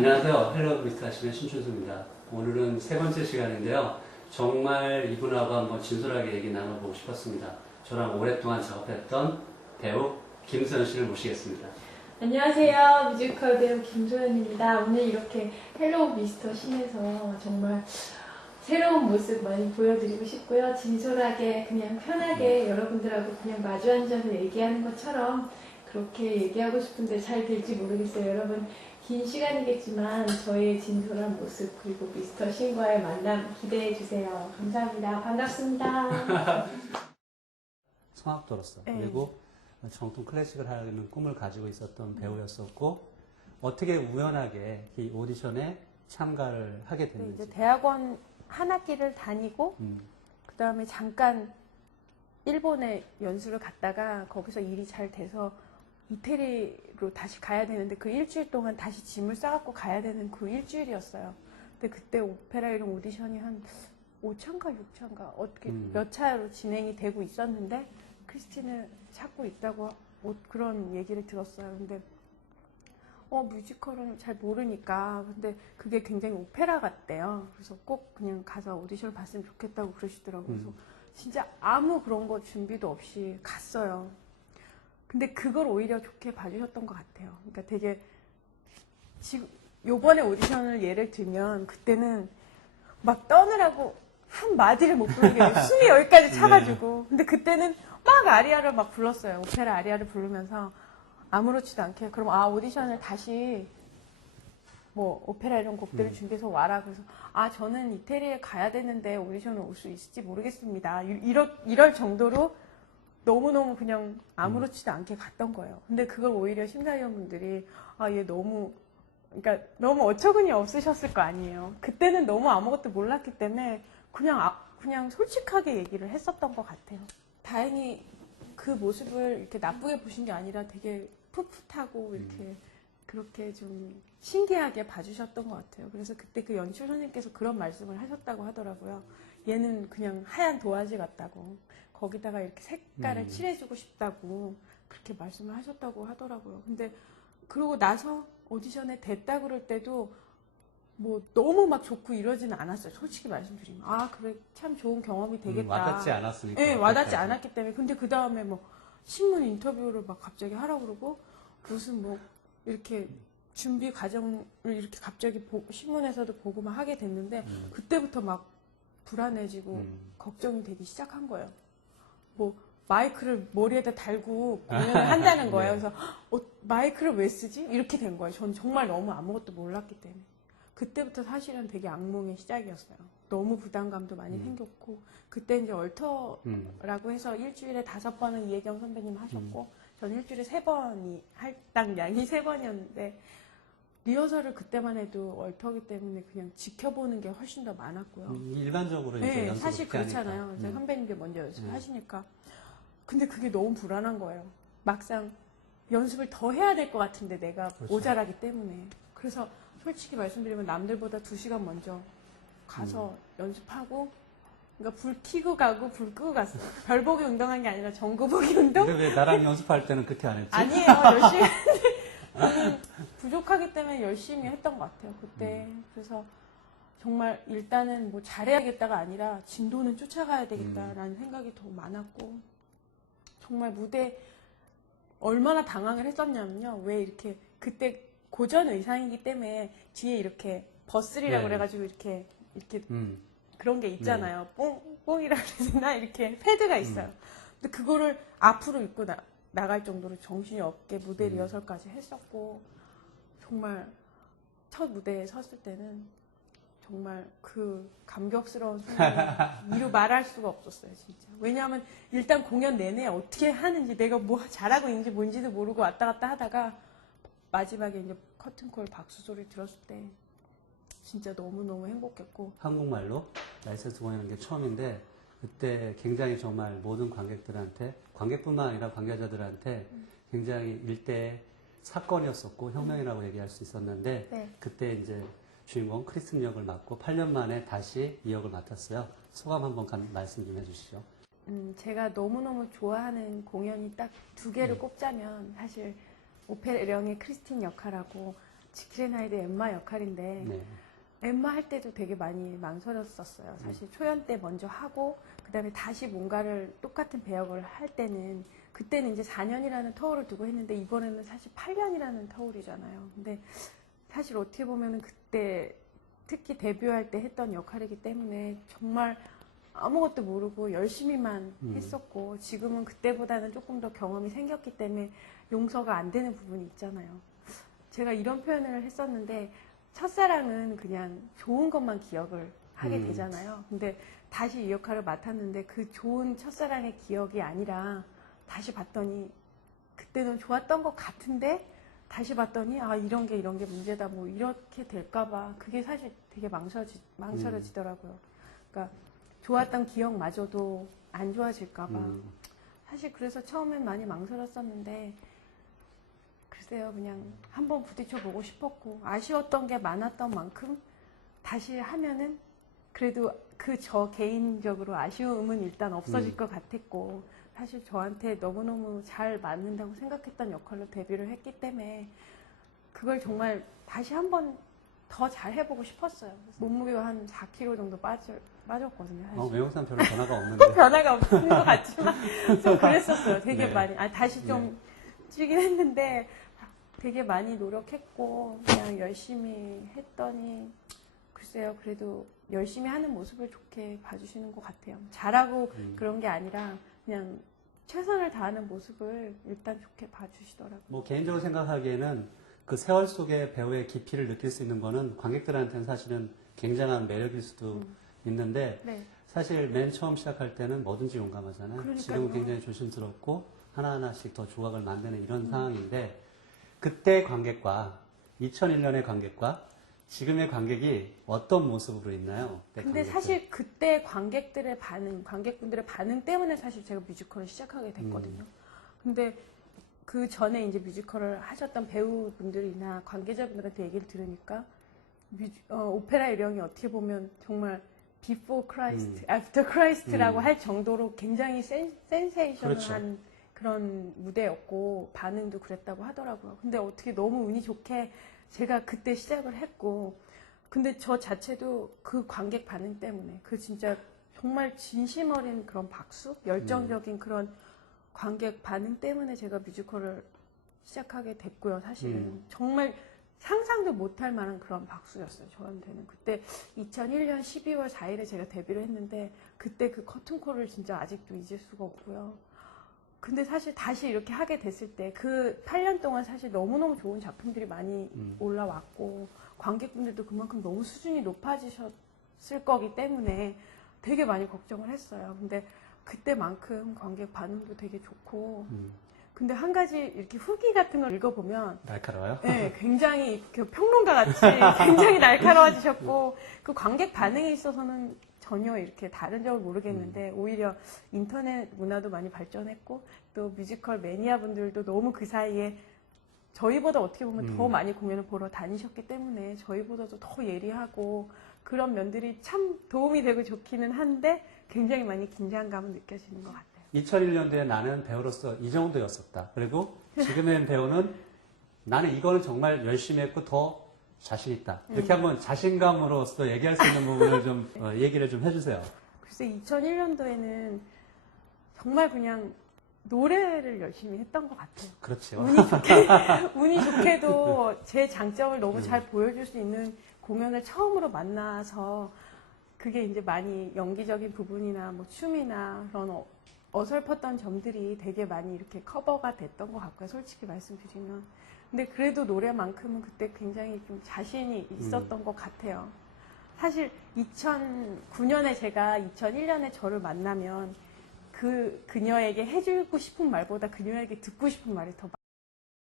안녕하세요. 헬로 브리스트 하시는 신춘수입니다. 오늘은 세 번째 시간인데요. 정말 이분하고 한번 진솔하게 얘기 나눠보고 싶었습니다. 저랑 오랫동안 작업했던 배우 김소연 씨를 모시겠습니다. 안녕하세요. 뮤지컬 배우 김소연입니다. 오늘 이렇게 헬로우 미스터 신에서 정말 새로운 모습 많이 보여드리고 싶고요. 진솔하게 그냥 편하게 여러분들하고 그냥 마주 앉아서 얘기하는 것처럼 그렇게 얘기하고 싶은데 잘 될지 모르겠어요. 여러분 긴 시간이겠지만 저의 진솔한 모습 그리고 미스터 신과의 만남 기대해 주세요. 감사합니다. 반갑습니다. 성악도로서 네. 그리고 정통 클래식을 하는 꿈을 가지고 있었던 배우였었고 어떻게 우연하게 이 오디션에 참가를 하게 됐는지. 이제 대학원 한 학기를 다니고 그 다음에 잠깐 일본에 연수를 갔다가 거기서 일이 잘 돼서 이태리로 다시 가야 되는데 그 일주일 동안 다시 짐을 싸갖고 가야 되는 그 일주일이었어요. 근데 그때 오페라 이런 오디션이 한 5차인가 6차인가 어떻게 몇 차로 진행이 되고 있었는데 크리스틴을 찾고 있다고 그런 얘기를 들었어요. 근데 뮤지컬은 잘 모르니까 근데 그게 굉장히 오페라 같대요. 그래서 꼭 그냥 가서 오디션을 봤으면 좋겠다고 그러시더라고요. 그래서 진짜 아무 그런 거 준비도 없이 갔어요. 근데 그걸 오히려 좋게 봐주셨던 것 같아요. 그러니까 되게 지금 요번에 오디션을 예를 들면 그때는 막 떠느라고 한 마디를 못 부르게 숨이 여기까지 차가지고 근데 그때는 막 아리아를 막 불렀어요. 오페라 아리아를 부르면서 아무렇지도 않게 그럼 오디션을 다시 뭐 오페라 이런 곡들을 준비해서 와라. 그래서 저는 이태리에 가야 되는데 오디션을 올 수 있을지 모르겠습니다. 이럴 정도로 너무너무 그냥 아무렇지도 않게 갔던 거예요. 근데 그걸 오히려 심사위원분들이 얘 너무 그러니까 너무 어처구니 없으셨을 거 아니에요. 그때는 너무 아무것도 몰랐기 때문에 그냥 솔직하게 얘기를 했었던 것 같아요. 다행히 그 모습을 이렇게 나쁘게 보신 게 아니라 되게 풋풋하고 이렇게 그렇게 좀 신기하게 봐주셨던 것 같아요. 그래서 그때 그 연출 선생님께서 그런 말씀을 하셨다고 하더라고요. 얘는 그냥 하얀 도화지 같다고. 거기다가 이렇게 색깔을 칠해주고 싶다고 그렇게 말씀을 하셨다고 하더라고요. 근데 그러고 나서 오디션에 됐다 그럴 때도 뭐 너무 막 좋고 이러지는 않았어요. 솔직히 말씀드리면. 그래 참 좋은 경험이 되겠다. 와닿지 않았으니까. 네, 와닿지 않았기 때문에. 근데 그 다음에 뭐 신문 인터뷰를 막 갑자기 하라고 그러고 무슨 뭐 이렇게 준비 과정을 이렇게 갑자기 신문에서도 보고 막 하게 됐는데 그때부터 막 불안해지고 걱정이 되기 시작한 거예요. 뭐 마이크를 머리에다 달고 공연을 한다는 거예요. 그래서 마이크를 왜 쓰지? 이렇게 된 거예요. 전 정말 너무 아무것도 몰랐기 때문에. 그때부터 사실은 되게 악몽의 시작이었어요. 너무 부담감도 많이 생겼고 그때 이제 얼터라고 해서 일주일에 5번은 이혜경 선배님 하셨고 전 일주일에 3번이 할당량이 3번이었는데 리허설을 그때만 해도 얼터기 때문에 그냥 지켜보는 게 훨씬 더 많았고요. 일반적으로 이제 네, 연습을 사실 그렇게 그렇잖아요. 하니까. 이제 선배님들 먼저 연습하시니까. 근데 그게 너무 불안한 거예요. 막상 연습을 더 해야 될 것 같은데 내가 그렇죠. 모자라기 때문에. 그래서 솔직히 말씀드리면 남들보다 2시간 먼저 가서 연습하고 그러니까 불 켜고 가고 불 끄고 갔어요. 별 보기 운동한 게 아니라 전구 보기 운동? 근데 왜 나랑 연습할 때는 그렇게 안 했지? 아니에요. 열심히 했는데 부족하기 때문에 열심히 했던 것 같아요. 그때. 그래서 정말 일단은 뭐 잘해야겠다가 아니라 진도는 쫓아가야 되겠다라는 생각이 더 많았고 정말 무대 얼마나 당황을 했었냐면요. 왜 이렇게 그때 고전 의상이기 때문에 뒤에 이렇게 버슬이라고 그래가지고 이렇게 그런 게 있잖아요. 뽕이라고 해야 되나? 이렇게 패드가 있어요. 근데 그거를 앞으로 입고 나갈 정도로 정신이 없게 무대 리허설까지 했었고 정말 첫 무대에 섰을 때는 정말 그 감격스러운 순간을 이루 말할 수가 없었어요, 진짜. 왜냐하면 일단 공연 내내 어떻게 하는지 내가 뭐 잘하고 있는지 뭔지도 모르고 왔다 갔다 하다가 마지막에 이제 커튼콜 박수 소리 들었을 때 진짜 너무너무 행복했고 한국말로 라이센스 공연한 게 처음인데 그때 굉장히 정말 모든 관객들한테 관객뿐만 아니라 관계자들한테 굉장히 일대 사건이었었고 혁명이라고 얘기할 수 있었는데 그때 이제 주인공 크리스틴 역을 맡고 8년 만에 다시 이 역을 맡았어요. 소감 한번 말씀 좀 해주시죠. 제가 너무너무 좋아하는 공연이 딱 2개를 꼽자면 사실 오페라령의 크리스틴 역할하고 지킬앤 하이드 엠마 역할인데 네. 엠마 할 때도 되게 많이 망설였었어요. 사실 초연 때 먼저 하고 그다음에 다시 뭔가를 똑같은 배역을 할 때는 그때는 이제 4년이라는 터울을 두고 했는데 이번에는 사실 8년이라는 터울이잖아요. 근데 사실 어떻게 보면은 그때 특히 데뷔할 때 했던 역할이기 때문에 정말 아무것도 모르고 열심히만 했었고 지금은 그때보다는 조금 더 경험이 생겼기 때문에 용서가 안 되는 부분이 있잖아요. 제가 이런 표현을 했었는데 첫사랑은 그냥 좋은 것만 기억을 하게 되잖아요. 근데 다시 이 역할을 맡았는데 그 좋은 첫사랑의 기억이 아니라 다시 봤더니 그때는 좋았던 것 같은데 다시 봤더니 아 이런 게 문제다 뭐 이렇게 될까봐 그게 사실 되게 망설여지더라고요. 그러니까 좋았던 기억마저도 안 좋아질까봐 사실 그래서 처음엔 많이 망설였었는데 글쎄요 그냥 한번 부딪혀보고 싶었고 아쉬웠던 게 많았던 만큼 다시 하면은 그래도 그 저 개인적으로 아쉬움은 일단 없어질 것 같았고 사실 저한테 너무너무 잘 맞는다고 생각했던 역할로 데뷔를 했기 때문에 그걸 정말 다시 한번 더 잘 해보고 싶었어요. 몸무게가 한 4kg 정도 빠졌거든요. 사실. 외모상 별로 변화가 없는데. 변화가 없는 것 같지만 좀 그랬었어요. 되게 네. 많이. 다시 좀 찌긴 했는데 되게 많이 노력했고 그냥 열심히 했더니 글쎄요. 그래도 열심히 하는 모습을 좋게 봐주시는 것 같아요. 잘하고 그런 게 아니라 그냥 최선을 다하는 모습을 일단 좋게 봐주시더라고요. 뭐 개인적으로 생각하기에는 그 세월 속의 배우의 깊이를 느낄 수 있는 거는 관객들한테는 사실은 굉장한 매력일 수도 있는데 네. 사실 맨 처음 시작할 때는 뭐든지 용감하잖아요. 그러니까요. 지금은 굉장히 조심스럽고 하나하나씩 더 조각을 만드는 이런 상황인데 그때 관객과 2001년의 관객과 지금의 관객이 어떤 모습으로 있나요? 그때 근데 관객들. 사실 그때 관객들의 반응, 관객분들의 반응 때문에 사실 제가 뮤지컬을 시작하게 됐거든요. 근데 그 전에 이제 뮤지컬을 하셨던 배우분들이나 관계자분들한테 얘기를 들으니까 오페라 유령이 어떻게 보면 정말 Before Christ, After Christ라고 할 정도로 굉장히 센세이션한 그렇죠. 그런 무대였고 반응도 그랬다고 하더라고요. 근데 어떻게 너무 운이 좋게 제가 그때 시작을 했고 근데 저 자체도 그 관객 반응 때문에 그 진짜 정말 진심 어린 그런 박수, 열정적인 그런 관객 반응 때문에 제가 뮤지컬을 시작하게 됐고요. 사실은 정말 상상도 못할 만한 그런 박수였어요. 저한테는 그때 2001년 12월 4일에 제가 데뷔를 했는데 그때 그 커튼콜을 진짜 아직도 잊을 수가 없고요. 근데 사실 다시 이렇게 하게 됐을 때 그 8년 동안 사실 너무너무 좋은 작품들이 많이 올라왔고 관객분들도 그만큼 너무 수준이 높아지셨을 거기 때문에 되게 많이 걱정을 했어요. 근데 그때만큼 관객 반응도 되게 좋고 근데 한 가지 이렇게 후기 같은 걸 읽어보면 날카로워요? 네, 굉장히 그 평론가 같이 굉장히 날카로워지셨고 그 관객 반응에 있어서는 전혀 이렇게 다른 점을 모르겠는데 오히려 인터넷 문화도 많이 발전했고 또 뮤지컬 매니아 분들도 너무 그 사이에 저희보다 어떻게 보면 더 많이 공연을 보러 다니셨기 때문에 저희보다도 더 예리하고 그런 면들이 참 도움이 되고 좋기는 한데 굉장히 많이 긴장감은 느껴지는 것 같아요. 2001년도에 나는 배우로서 이 정도였었다. 그리고 지금의 배우는 나는 이거는 정말 열심히 했고 더 자신 있다. 이렇게 한번 자신감으로서 얘기할 수 있는 부분을 좀 얘기를 좀 해주세요. 글쎄 2001년도에는 정말 그냥 노래를 열심히 했던 것 같아요. 그렇죠. 운이 좋게도 제 장점을 너무 잘 보여줄 수 있는 공연을 처음으로 만나서 그게 이제 많이 연기적인 부분이나 뭐 춤이나 그런 어설펐던 점들이 되게 많이 이렇게 커버가 됐던 것 같고요. 솔직히 말씀드리면. 근데 그래도 노래만큼은 그때 굉장히 좀 자신이 있었던 것 같아요. 사실 2009년에 제가 2001년에 저를 만나면 그녀에게 해주고 싶은 말보다 그녀에게 듣고 싶은 말이 더